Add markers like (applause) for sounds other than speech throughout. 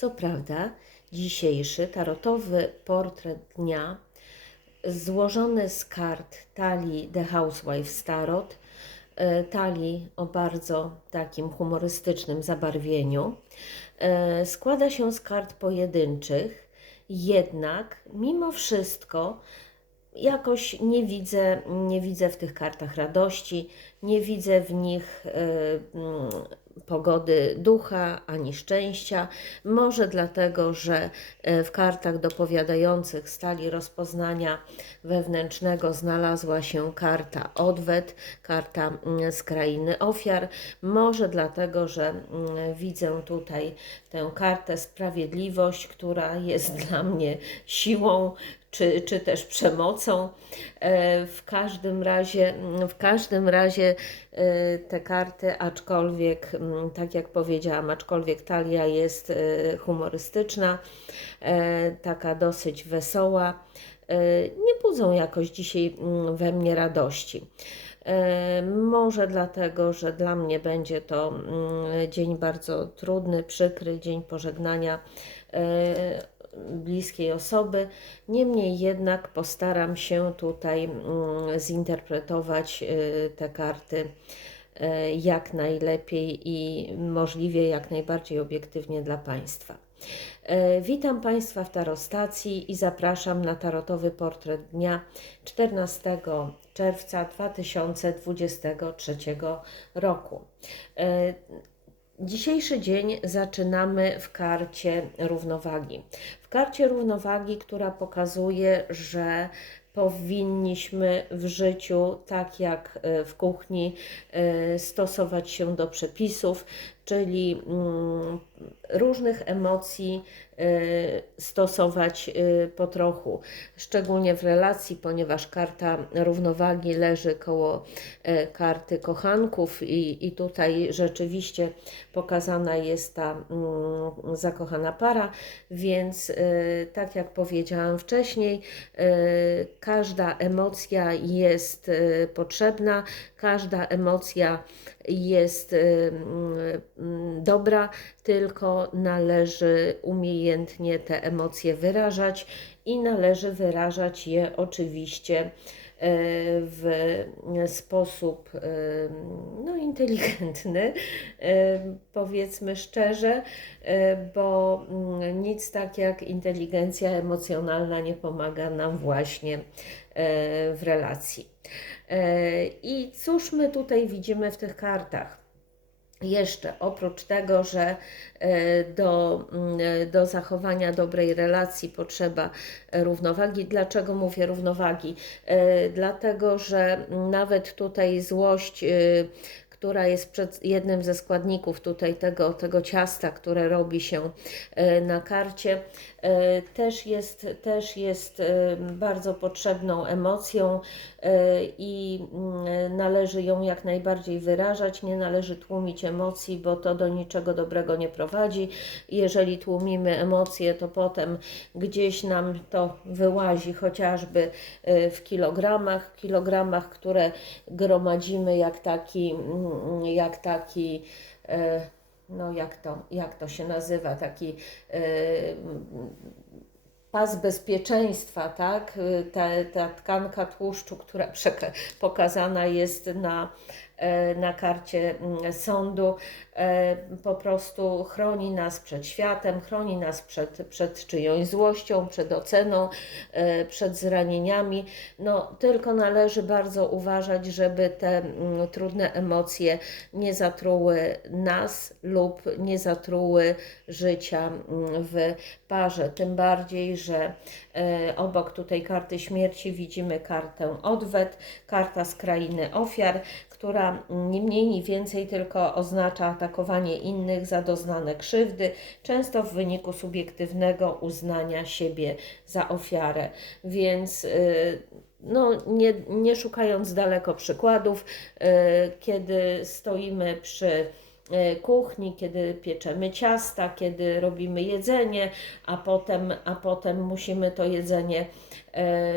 Co prawda, dzisiejszy tarotowy portret dnia złożony z kart talii The Housewives Tarot, e, talii o bardzo takim humorystycznym zabarwieniu, e, składa się z kart pojedynczych, jednak mimo wszystko jakoś nie widzę, nie widzę w tych kartach radości, nie widzę w nich mm, pogody ducha ani szczęścia. Może dlatego, że y, w kartach dopowiadających stali rozpoznania wewnętrznego znalazła się karta odwet, karta mm, z krainy ofiar. Może dlatego, że mm, widzę tutaj tę kartę sprawiedliwość, która jest dla mnie siłą, czy, czy też przemocą. E, w każdym razie, w każdym razie e, te karty, aczkolwiek, mm, tak jak powiedziałam, aczkolwiek talia jest e, humorystyczna, taka dosyć wesoła, nie budzą jakoś dzisiaj mm, we mnie radości. Może dlatego, że dla mnie będzie to mm, dzień bardzo trudny, przykry, dzień pożegnania bliskiej osoby. Niemniej jednak postaram się tutaj mm, zinterpretować y, te karty y, jak najlepiej i możliwie jak najbardziej obiektywnie dla Państwa. Y, witam Państwa w Tarostacji i zapraszam na tarotowy portret dnia 14 czerwca 2023 roku. Dzisiejszy dzień zaczynamy w karcie równowagi. W karcie równowagi, która pokazuje, że powinniśmy w życiu, tak jak e, w kuchni, e, stosować się do przepisów, czyli mm, różnych emocji stosować y, po trochu, szczególnie w relacji, ponieważ karta równowagi leży koło y, karty kochanków i, i tutaj rzeczywiście pokazana jest ta mm, zakochana para, więc tak jak powiedziałam wcześniej, każda emocja jest potrzebna, każda emocja jest mm, dobra, tylko należy umiejętnie te emocje wyrażać i należy wyrażać je oczywiście e, w sposób no, inteligentny, powiedzmy szczerze, bo mm, nic tak jak inteligencja emocjonalna nie pomaga nam właśnie w relacji. I cóż my tutaj widzimy w tych kartach? Jeszcze oprócz tego, że e, do, mm, do zachowania dobrej relacji potrzeba równowagi. Dlaczego mówię równowagi? E, dlatego, że nawet tutaj złość e, która jest przed jednym ze składników tutaj tego, tego ciasta, które robi się na karcie, też jest, też jest bardzo potrzebną emocją, E, i mm, należy ją jak najbardziej wyrażać, nie należy tłumić emocji, bo to do niczego dobrego nie prowadzi. Jeżeli tłumimy emocje, to potem gdzieś nam to wyłazi chociażby e, w kilogramach, kilogramach, które gromadzimy jak taki, mm, jak taki e, no jak to, jak to się nazywa, taki pas bezpieczeństwa, tak? Ta, ta tkanka tłuszczu, która (laughs) pokazana jest na E, na karcie mm, sądu e, po prostu chroni nas przed światem, chroni nas przed, przed czyjąś złością, przed oceną, e, przed zranieniami. No, tylko należy bardzo uważać, żeby te mm, trudne emocje nie zatruły nas lub nie zatruły życia mm, w parze. Tym bardziej, że obok tutaj karty śmierci widzimy kartę odwet, karta z krainy ofiar, która nie mniej, nie więcej tylko oznacza atakowanie innych za doznane krzywdy, często w wyniku subiektywnego uznania siebie za ofiarę. Więc y, no, nie, nie szukając daleko przykładów, y, kiedy stoimy przy kuchni, kiedy pieczemy ciasta, kiedy robimy jedzenie, a potem, a potem musimy to jedzenie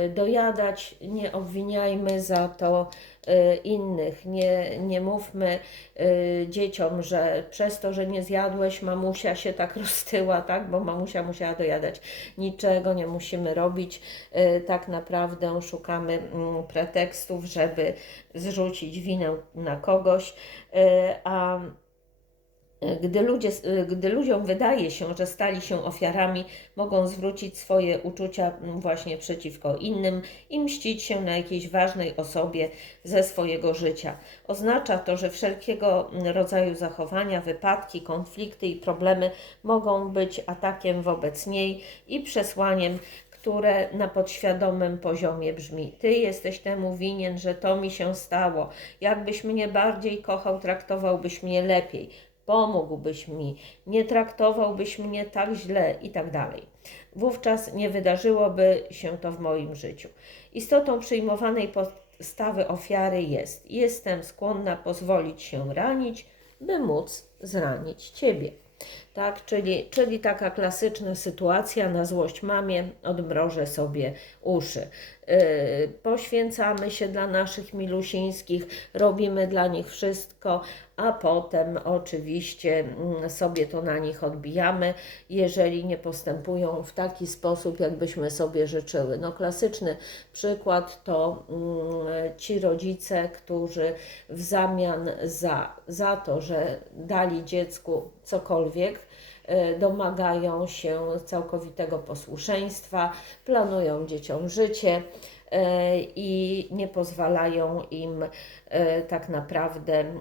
dojadać. Nie obwiniajmy za to y, innych. Nie, nie mówmy y, dzieciom, że przez to, że nie zjadłeś, mamusia się tak (laughs) roztyła, tak? bo mamusia musiała dojadać. Niczego nie musimy robić. Y, tak naprawdę szukamy mm, pretekstów, żeby zrzucić winę na kogoś, y, a gdy, ludzie, gdy ludziom wydaje się, że stali się ofiarami, mogą zwrócić swoje uczucia właśnie przeciwko innym i mścić się na jakiejś ważnej osobie ze swojego życia. Oznacza to, że wszelkiego rodzaju zachowania, wypadki, konflikty i problemy mogą być atakiem wobec niej i przesłaniem które na podświadomym poziomie brzmi: Ty jesteś temu winien, że to mi się stało. Jakbyś mnie bardziej kochał, traktowałbyś mnie lepiej pomógłbyś mi, nie traktowałbyś mnie tak źle i tak dalej. Wówczas nie wydarzyłoby się to w moim życiu. Istotą przyjmowanej postawy ofiary jest: jestem skłonna pozwolić się ranić, by móc zranić Ciebie. Tak, czyli, czyli taka klasyczna sytuacja na złość mamie, odmrożę sobie uszy. Yy, poświęcamy się dla naszych milusińskich, robimy dla nich wszystko, a potem oczywiście mm, sobie to na nich odbijamy, jeżeli nie postępują w taki sposób, jakbyśmy sobie życzyły. No klasyczny przykład to mm, ci rodzice, którzy w zamian za, za to, że dali dziecku cokolwiek, E, domagają się całkowitego posłuszeństwa, planują dzieciom życie i nie pozwalają im e, tak naprawdę mm,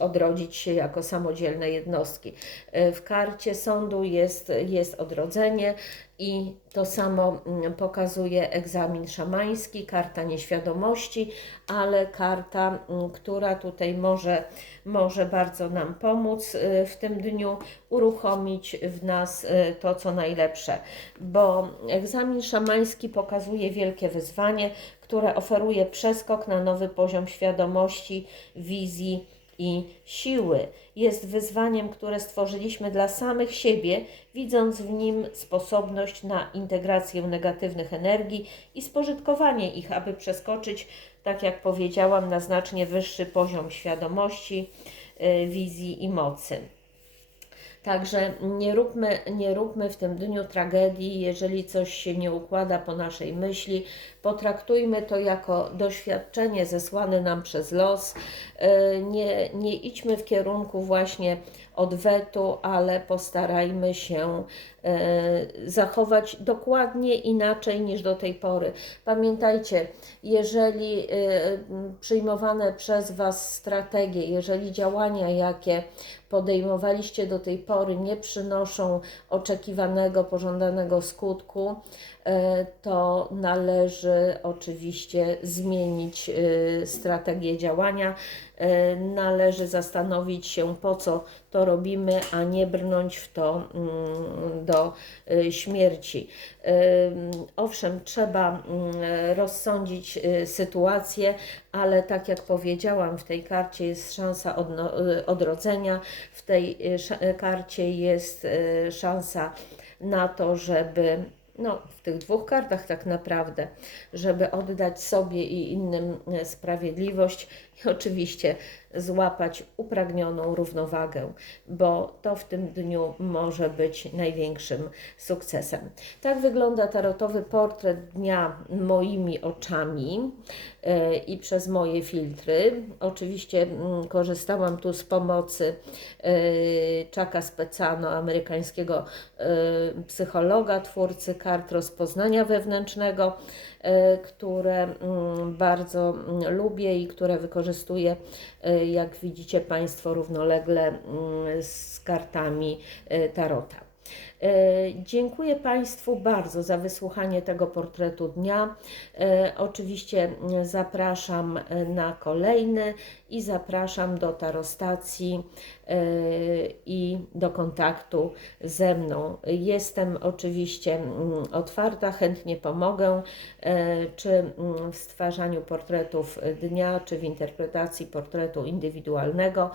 odrodzić się jako samodzielne jednostki. W karcie sądu jest, jest odrodzenie i to samo mm, pokazuje egzamin szamański, karta nieświadomości, ale karta, mm, która tutaj może, może bardzo nam pomóc w tym dniu, uruchomić w nas to, co najlepsze, bo egzamin szamański pokazuje wielkie wyzwanie, które oferuje przeskok na nowy poziom świadomości, wizji i siły. Jest wyzwaniem, które stworzyliśmy dla samych siebie, widząc w nim sposobność na integrację negatywnych energii i spożytkowanie ich, aby przeskoczyć, tak jak powiedziałam, na znacznie wyższy poziom świadomości, y, wizji i mocy. Także nie róbmy, nie róbmy w tym dniu tragedii, jeżeli coś się nie układa po naszej myśli. Potraktujmy to jako doświadczenie zesłane nam przez los. E, nie, nie idźmy w kierunku właśnie odwetu, ale postarajmy się e, zachować dokładnie inaczej niż do tej pory. Pamiętajcie, jeżeli e, przyjmowane przez Was strategie, jeżeli działania, jakie podejmowaliście do tej pory, nie przynoszą oczekiwanego, pożądanego skutku, to należy oczywiście zmienić e, strategię działania. E, należy zastanowić się, po co to robimy, a nie brnąć w to mm, do śmierci. Owszem, trzeba mm, rozsądzić sytuację, ale tak jak powiedziałam, w tej karcie jest szansa odrodzenia, w tej karcie jest szansa na to, żeby no, w tych dwóch kartach tak naprawdę, żeby oddać sobie i innym e, sprawiedliwość. I oczywiście złapać upragnioną równowagę, bo to w tym dniu może być największym sukcesem. Tak wygląda tarotowy portret dnia moimi oczami e, i przez moje filtry. Oczywiście mm, korzystałam tu z pomocy e, Chucka Specano, amerykańskiego psychologa, twórcy kart rozpoznania wewnętrznego. E, które mm, bardzo mm, lubię i które wykorzystuję, e, jak widzicie Państwo, równolegle mm, z kartami e, Tarota. Dziękuję Państwu bardzo za wysłuchanie tego portretu dnia. Oczywiście zapraszam na kolejny i zapraszam do tarostacji e, i do kontaktu ze mną. Jestem oczywiście mm, otwarta, chętnie pomogę, e, czy mm, w stwarzaniu portretów dnia, czy w interpretacji portretu indywidualnego.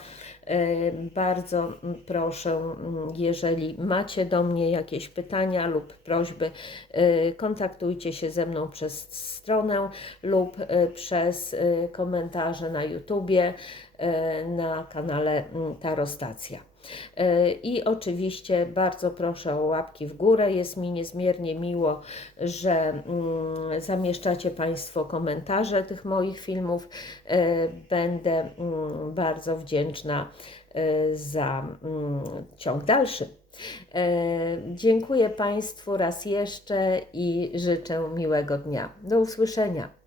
E, Bardzo mm, proszę, mm, jeżeli macie do mnie jakieś pytania lub prośby, e, kontaktujcie się ze mną przez stronę lub e, przez e, komentarze na YouTubie, na kanale mm, Tarostacja. I oczywiście bardzo proszę o łapki w górę. Jest mi niezmiernie miło, że mm, zamieszczacie Państwo komentarze tych moich filmów. Będę mm, bardzo wdzięczna za ciąg dalszy. E, Dziękuję Państwu raz jeszcze i życzę miłego dnia. Do usłyszenia.